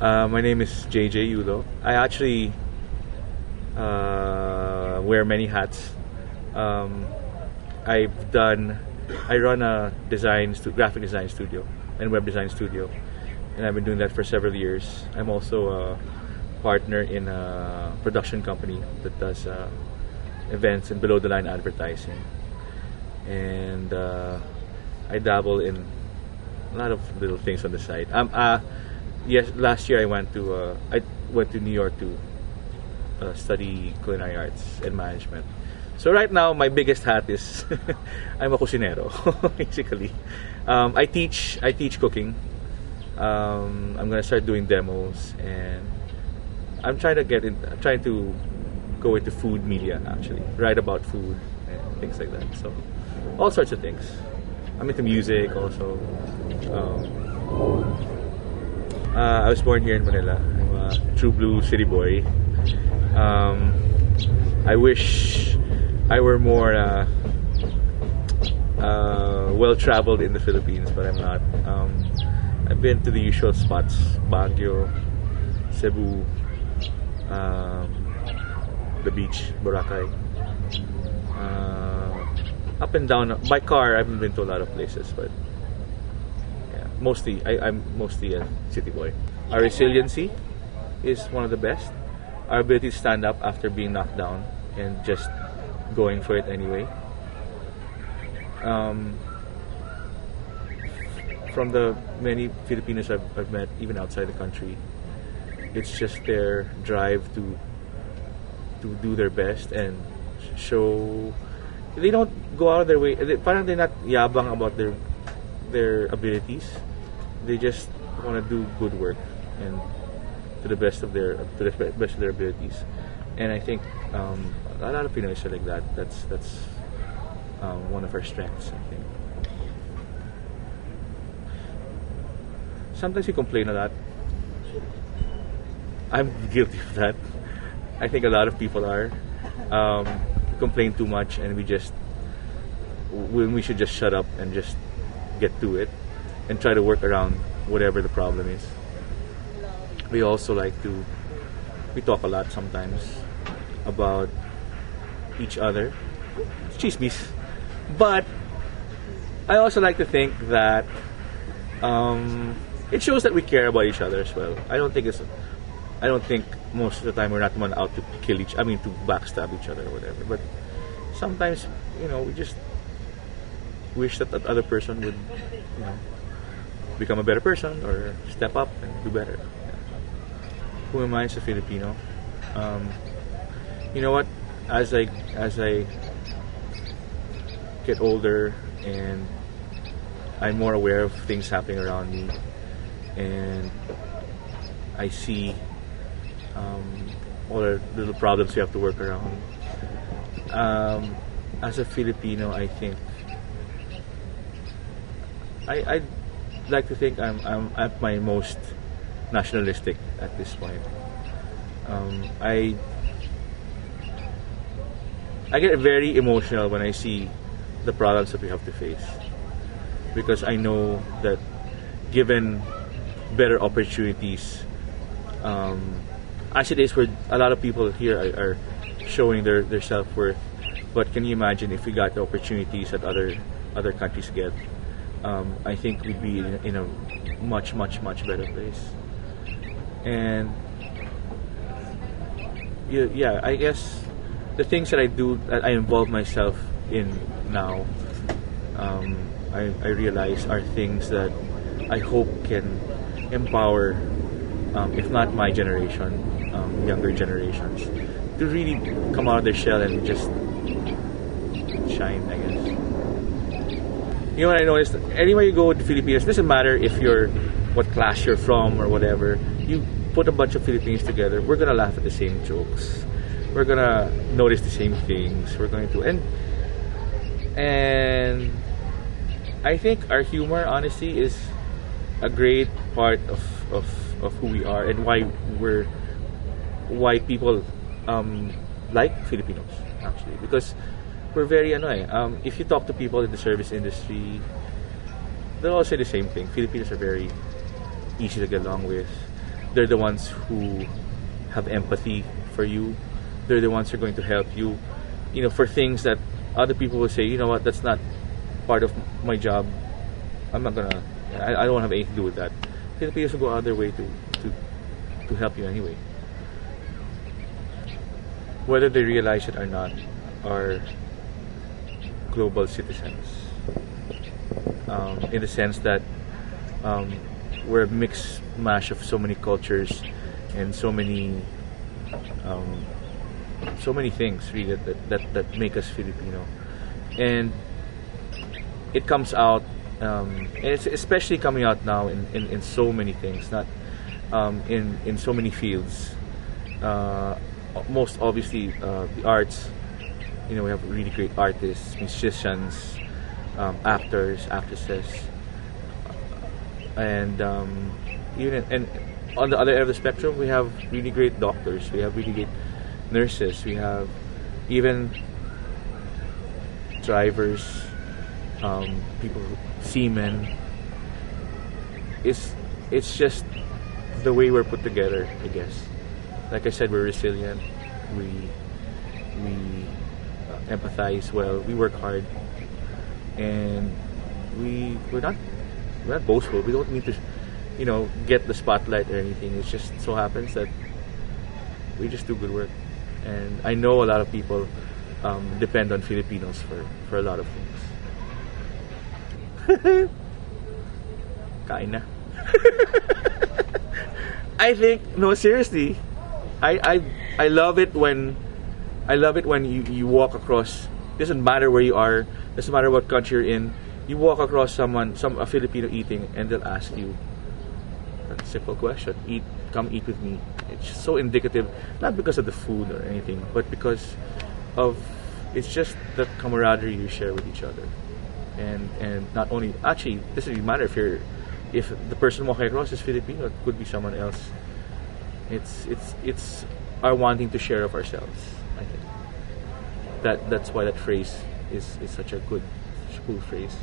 My name is JJ Yulo. I actually wear many hats. Um, I've done, I run a graphic design studio and web design studio, and I've been doing that for several years. I'm also a partner in a production company that does events and below the line advertising, and I dabble in a lot of little things on the side. Yes, last year I went to New York to study culinary arts and management. So right now, my biggest hat is I'm a cocinero, basically. I teach cooking. I'm gonna start doing demos, and I'm trying to go into food media, actually, write about food and things like that. So all sorts of things. I'm into music also. I was born here in Manila. I'm a true blue city boy. I wish I were more well-traveled in the Philippines, but I'm not. I've been to the usual spots: Baguio, Cebu, the beach, Boracay. Up and down by car. I haven't been to a lot of places, but yeah, I'm mostly a city boy. Our resiliency is one of the best. Our ability to stand up after being knocked down and just going for it anyway. From the many Filipinos I've met, even outside the country, it's just their drive to do their best and show. They don't go out of their way. Parang they're not yabang about their abilities. They just want to do good work and to the best of their abilities. And I think a lot of Pinoys are like that. That's one of our strengths, I think. Sometimes we complain a lot. I'm guilty of that. I think a lot of people are. Complain too much, and we should just shut up and just get to it and try to work around whatever the problem is. We also we talk a lot sometimes about each other. It's chismis. But I also like to think that it shows that we care about each other as well. I don't think most of the time we're not one out to to backstab each other or whatever. But sometimes, we just wish that other person would, become a better person or step up and do better. Who am I as a Filipino? You know what? As I get older and I'm more aware of things happening around me, and I see all the little problems we have to work around. As a Filipino, I think I'd like to think I'm at my most nationalistic at this point. I get very emotional when I see the problems that we have to face, because I know that given better opportunities, as it is, where a lot of people here are showing their self-worth. But can you imagine if we got the opportunities that other countries get? I think we'd be in a much better place. And yeah, I guess the things that I do, that I involve myself in now, I realize are things that I hope can empower, if not my generation, younger generations, to really come out of their shell and just shine, I guess. You know what I noticed? Anywhere you go with the Filipinos, it doesn't matter if you're what class you're from or whatever. You put a bunch of Filipinos together, we're gonna laugh at the same jokes. We're gonna notice the same things. We're going to and I think our humor, honestly, is a great part of who we are and why people like Filipinos, actually, because we're very if you talk to people in the service industry, they'll all say the same thing. Filipinos are very easy to get along with. they're the ones who have empathy for you. They're the ones who are going to help you, for things that other people will say, you know what, that's not part of my job. I'm not gonna. I don't have anything to do with that. Filipinos will go out of their way to help you anyway, whether they realize it or not. Are global citizens, in the sense that we're a mixed mash of so many cultures and so many things really that make us Filipino, and it comes out, and it's especially coming out now in so many things, not in so many fields. Most obviously, the arts. We have really great artists, musicians, actors, actresses, and even and on the other end of the spectrum, we have really great doctors, we have really great nurses, we have even drivers, people, seamen. It's just the way we're put together, I guess. Like I said, we're resilient. We empathize well. We work hard, and we're not boastful. We don't need to, get the spotlight or anything. It just so happens that we just do good work, and I know a lot of people depend on Filipinos for a lot of things. Kain na. I think, no, seriously, I love it when you walk across. Doesn't matter where you are, doesn't matter what country you're in. You walk across a Filipino eating, and they'll ask you a simple question: come eat with me. It's just so indicative, not because of the food or anything, but because of it's just the camaraderie you share with each other, and not only actually it doesn't even matter if the person walking across is Filipino, it could be someone else. It's our wanting to share of ourselves. I think that's why that phrase is such a cool phrase.